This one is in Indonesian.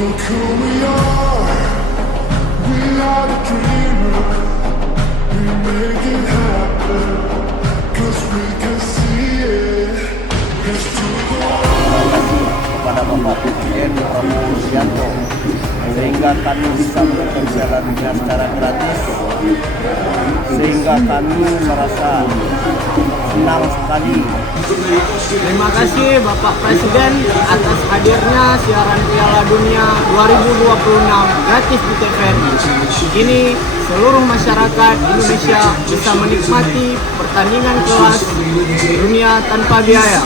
Look who we are the dreamer. We make it happen, 'cause we can see it. It's to go. Terima kasih kepada Bapak Presiden Prabowo Subianto sehingga kami bisa menonton Piala Dunia secara gratis, sehingga kami merasa senang sekali. Terima kasih Bapak Presiden atas hadirnya siaran Piala Dunia 2026 gratis di TVRI. Kini seluruh masyarakat Indonesia bisa menikmati pertandingan kelas dunia tanpa biaya.